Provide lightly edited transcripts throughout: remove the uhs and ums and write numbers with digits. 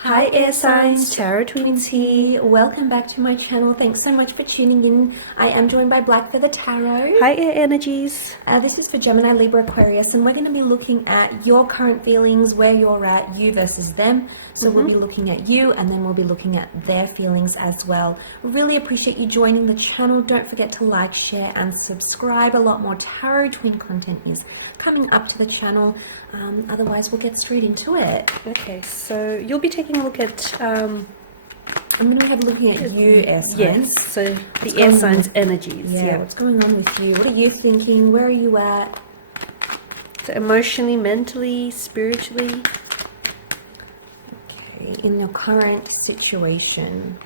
Hi air signs, Tarot Twins here. Welcome back to my channel. Thanks so much for tuning in. I am joined by Black Feather Tarot. Hi air energies. This is for Gemini, Libra, Aquarius, and we're going to be looking at your current feelings, where you're at, you versus them. So we'll be looking at you, and then we'll be looking at their feelings as well. We really appreciate you joining the channel. Don't forget to like, share, and subscribe. A lot more Tarot Twin content is coming up to the channel. Otherwise, we'll get straight into it. Okay, so you'll be taking a look at I'm going to have a look at you, air signs. yes, so the air signs energies. Yeah, what's going on with you? What are you thinking? Where are you at? So emotionally, mentally, spiritually. Okay, in your current situation.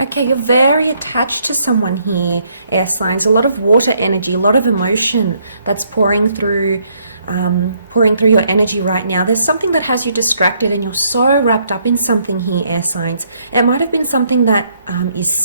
Okay, you're very attached to someone here, air signs. A lot of water energy, a lot of emotion that's pouring through your energy right now. There's something that has you distracted, and you're so wrapped up in something here, air signs. It might have been something that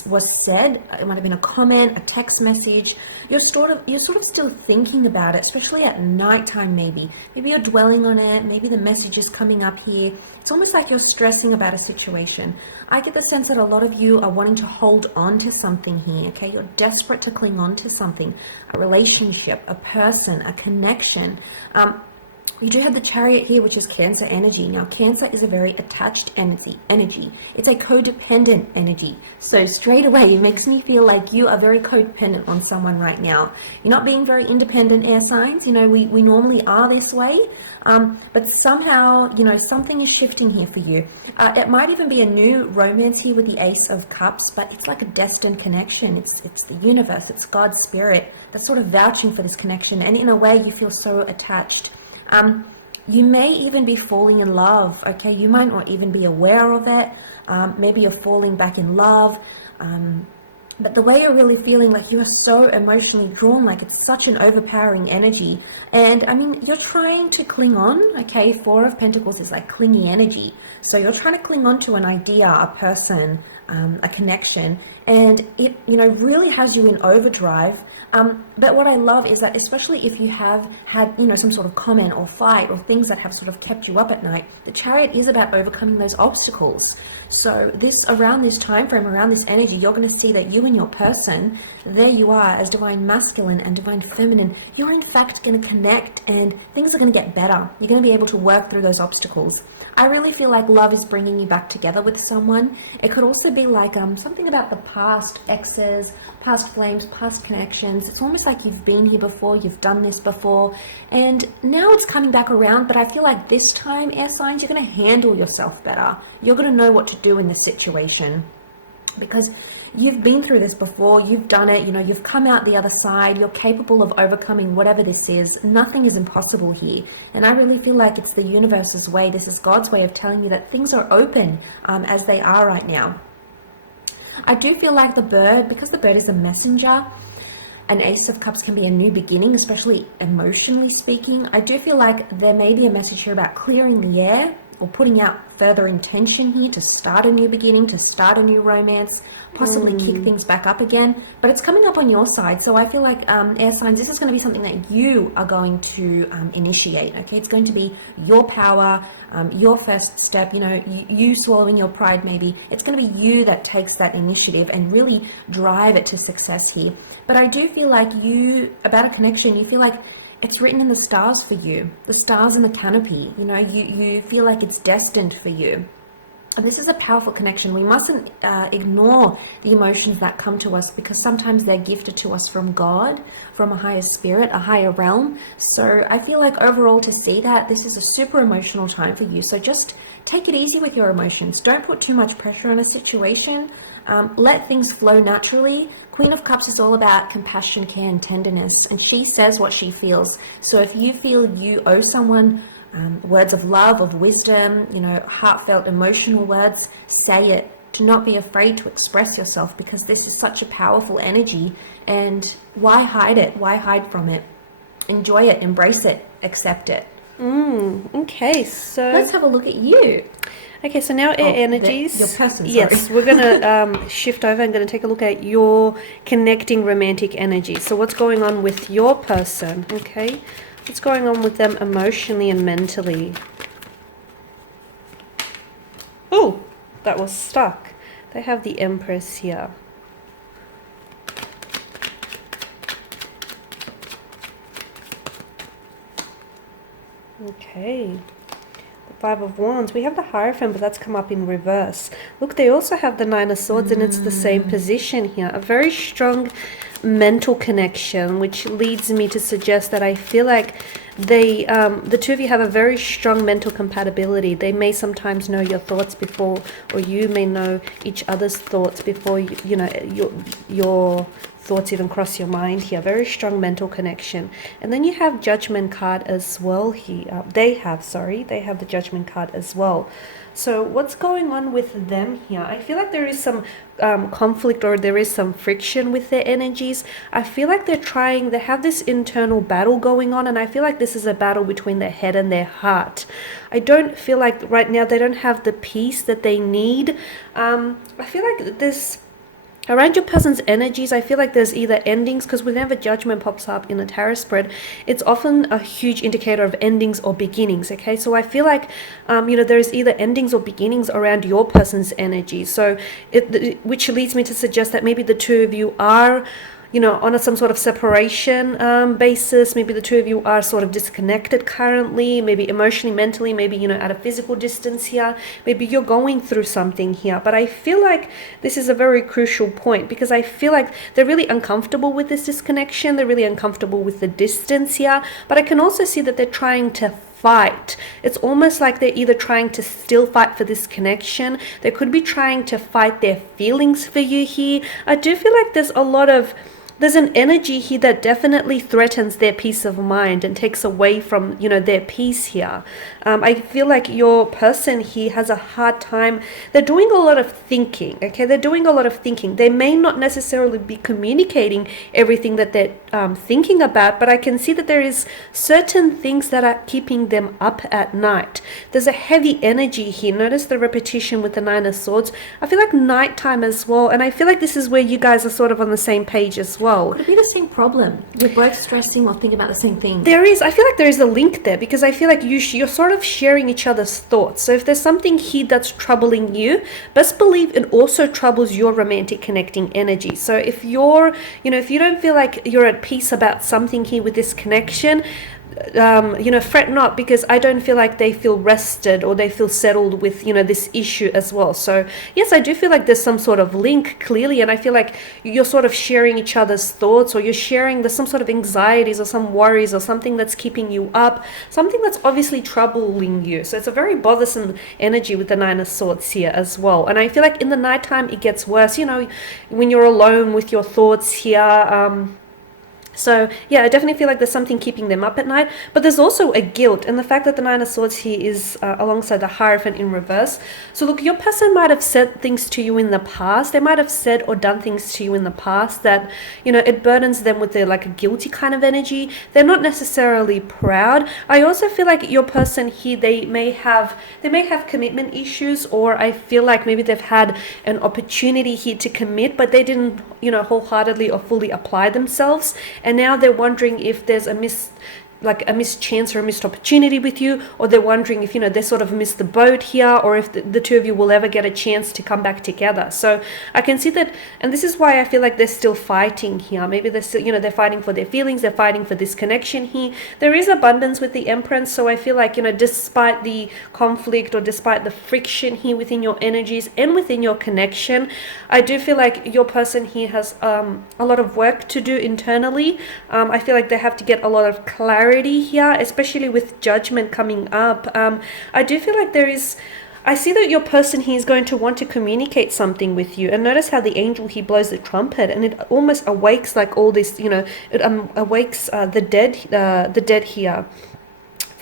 was said. It might have been a comment, a text message. You're sort of still thinking about it, especially at nighttime. Maybe you're dwelling on it. Maybe the message is coming up here. It's almost like you're stressing about a situation. I get the sense that a lot of you are wanting to hold on to something here, okay? You're desperate to cling on to something, a relationship, a person, a connection. You do have the Chariot here, which is Cancer energy. Now, Cancer is a very attached energy. It's a codependent energy. So straight away, it makes me feel like you are very codependent on someone right now. You're not being very independent, air signs. You know, we normally are this way. But somehow, you know, something is shifting here for you. It might even be a new romance here with the Ace of Cups, but it's like a destined connection. It's the universe, it's God's spirit that's sort of vouching for this connection. And in a way, you feel so attached. You may even be falling in love, okay? You might not even be aware of it. Maybe you're falling back in love. But the way you're really feeling, like you are so emotionally drawn, like it's such an overpowering energy. And I mean, you're trying to cling on, okay? Four of Pentacles is like clingy energy. So you're trying to cling on to an idea, a person, a connection, and it, you know, really has you in overdrive. But what I love is that, especially if you have had, you know, some sort of comment or fight or things that have sort of kept you up at night, the Chariot is about overcoming those obstacles. So around this time frame, around this energy, you're going to see that you and your person, there you are as divine masculine and divine feminine. You're in fact going to connect, and things are going to get better. You're going to be able to work through those obstacles. I really feel like love is bringing you back together with someone. It could also be like something about the past, exes, past flames, past connections. It's almost like you've been here before, you've done this before, and now it's coming back around. But I feel like this time, air signs, you're going to handle yourself better. You're going to know what to do in this situation, because you've been through this before, you've done it, you know, you've come out the other side, you're capable of overcoming whatever this is. Nothing is impossible here. And I really feel like it's the universe's way, this is God's way of telling you that things are open as they are right now. I do feel like the bird, because the bird is a messenger, an Ace of Cups can be a new beginning, especially emotionally speaking. I do feel like there may be a message here about clearing the air, or putting out further intention here to start a new beginning, to start a new romance, possibly kick things back up again. But it's coming up on your side. So I feel like, air signs, this is going to be something that you are going to initiate, okay? It's going to be your power, your first step, you know, you swallowing your pride maybe. It's going to be you that takes that initiative and really drive it to success here. But I do feel like about a connection, you feel like it's written in the stars for you, the stars in the canopy. You know, you feel like it's destined for you. And this is a powerful connection. We mustn't ignore the emotions that come to us, because sometimes they're gifted to us from God, from a higher spirit, a higher realm. So I feel like overall, to see that, this is a super emotional time for you. So just take it easy with your emotions. Don't put too much pressure on a situation. Let things flow naturally. Queen of Cups is all about compassion, care, and tenderness, and she says what she feels. So if you feel you owe someone words of love, of wisdom, you know, heartfelt, emotional words, say it. Do not be afraid to express yourself, because this is such a powerful energy. And why hide it? Why hide from it? Enjoy it, embrace it, accept it. Okay, so let's have a look at you. Okay, so now air energies. Your person, sorry. Yes, we're going to shift over and going to take a look at your connecting romantic energy. So what's going on with your person, okay? What's going on with them emotionally and mentally? Oh, that was stuck. They have the Empress here. Okay. The Five of Wands. We have the Hierophant, but that's come up in reverse. Look, they also have the Nine of Swords, and it's the same position here. A very strong mental connection, which leads me to suggest that I feel like they, the two of you have a very strong mental compatibility. They may sometimes know your thoughts before, or you may know each other's thoughts before, you know, your thoughts even cross your mind here. Very strong mental connection. And then you have Judgment card as well here. They have the Judgment card as well. So what's going on with them here? I feel like there is some conflict, or there is some friction with their energies. I feel like they have this internal battle going on, and I feel like this is a battle between their head and their heart. I don't feel like right now they don't have the peace that they need. I feel like this around your person's energies, I feel like there's either endings, because whenever Judgment pops up in a tarot spread, it's often a huge indicator of endings or beginnings, okay? So I feel like, you know, there's either endings or beginnings around your person's energy. So, which leads me to suggest that maybe the two of you are, you know, on some sort of separation basis. Maybe the two of you are sort of disconnected currently, maybe emotionally, mentally, maybe, you know, at a physical distance here. Maybe you're going through something here. But I feel like this is a very crucial point, because I feel like they're really uncomfortable with this disconnection. They're really uncomfortable with the distance here. But I can also see that they're trying to fight. It's almost like they're either trying to still fight for this connection. They could be trying to fight their feelings for you here. I do feel like there's an energy here that definitely threatens their peace of mind and takes away from, you know, their peace here. I feel like your person here has a hard time. They're doing a lot of thinking, okay? They're doing a lot of thinking. They may not necessarily be communicating everything that they're thinking about, but I can see that there is certain things that are keeping them up at night. There's a heavy energy here. Notice the repetition with the Nine of Swords. I feel like nighttime as well, and I feel like this is where you guys are sort of on the same page as well. Could it be the same problem? You're both stressing or thinking about the same thing. There is. I feel like there is a link there, because I feel like you're sort of sharing each other's thoughts. So if there's something here that's troubling you, best believe it also troubles your romantic connecting energy. So if you're, you know, if you don't feel like you're at peace about something here with this connection, you know, fret not, because I don't feel like they feel rested or they feel settled with, you know, this issue as well. So yes, I do feel like there's some sort of link clearly, and I feel like you're sort of sharing each other's thoughts, or you're sharing there's some sort of anxieties or some worries or something that's keeping you up, something that's obviously troubling you. So it's a very bothersome energy with the Nine of Swords here as well. And I feel like in the nighttime it gets worse, you know, when you're alone with your thoughts here. So yeah, I definitely feel like there's something keeping them up at night, but there's also a guilt, and the fact that the Nine of Swords here is alongside the Hierophant in reverse. So look, your person might have said things to you in the past. They might have said or done things to you in the past that, you know, it burdens them with their like a guilty kind of energy. They're not necessarily proud. I also feel like your person here, they may have commitment issues, or I feel like maybe they've had an opportunity here to commit, but they didn't, you know, wholeheartedly or fully apply themselves. And now they're wondering if there's a missed chance or a missed opportunity with you, or they're wondering if, you know, they sort of missed the boat here, or if the two of you will ever get a chance to come back together. So I can see that, and this is why I feel like they're still fighting here. Maybe they're still, you know, they're fighting for their feelings, they're fighting for this connection here. There is abundance with the Empress, so I feel like, you know, despite the conflict or despite the friction here within your energies and within your connection, I do feel like your person here has a lot of work to do internally. I feel like they have to get a lot of clarity here, especially with Judgment coming up. I do feel like I see that your person here is going to want to communicate something with you. And notice how the angel he blows the trumpet, and it almost awakes like all this, you know, it awakes the dead here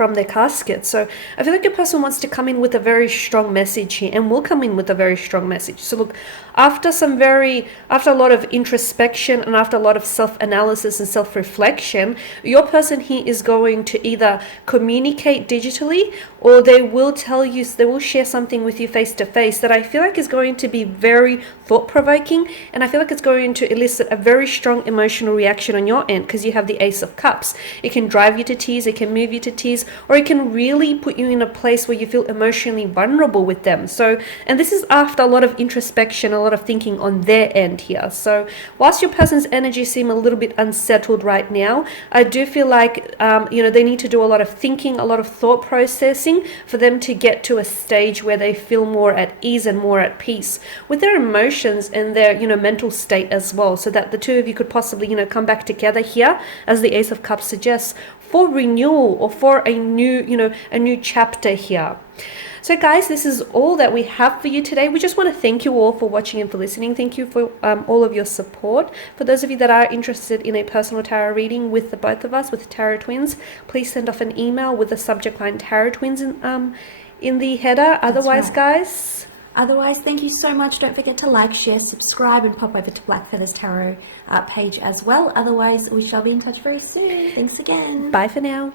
from their casket. So I feel like your person wants to come in with a very strong message here, and will come in with a very strong message. So look, after a lot of introspection and after a lot of self-analysis and self-reflection, your person here is going to either communicate digitally, or they will tell you, they will share something with you face to face that I feel like is going to be very thought-provoking, and I feel like it's going to elicit a very strong emotional reaction on your end, because you have the Ace of Cups. It can drive you to tears, it can move you to tears, or it can really put you in a place where you feel emotionally vulnerable with them. So, and this is after a lot of introspection, a lot of thinking on their end here. So whilst your person's energy seem a little bit unsettled right now, I do feel like they need to do a lot of thinking, a lot of thought processing for them to get to a stage where they feel more at ease and more at peace with their emotions and their mental state as well, so that the two of you could possibly come back together here, as the Ace of Cups suggests, for renewal or for a new chapter here. So guys, this is all that we have for you today. We just want to thank you all for watching and for listening. Thank you for all of your support. For those of you that are interested in a personal tarot reading with the both of us, with Tarot Twins, please send off an email with the subject line Tarot Twins in the header. Otherwise, right. guys... Otherwise, thank you so much. Don't forget to like, share, subscribe, and pop over to Black Feathers Tarot page as well. Otherwise, we shall be in touch very soon. Thanks again. Bye for now.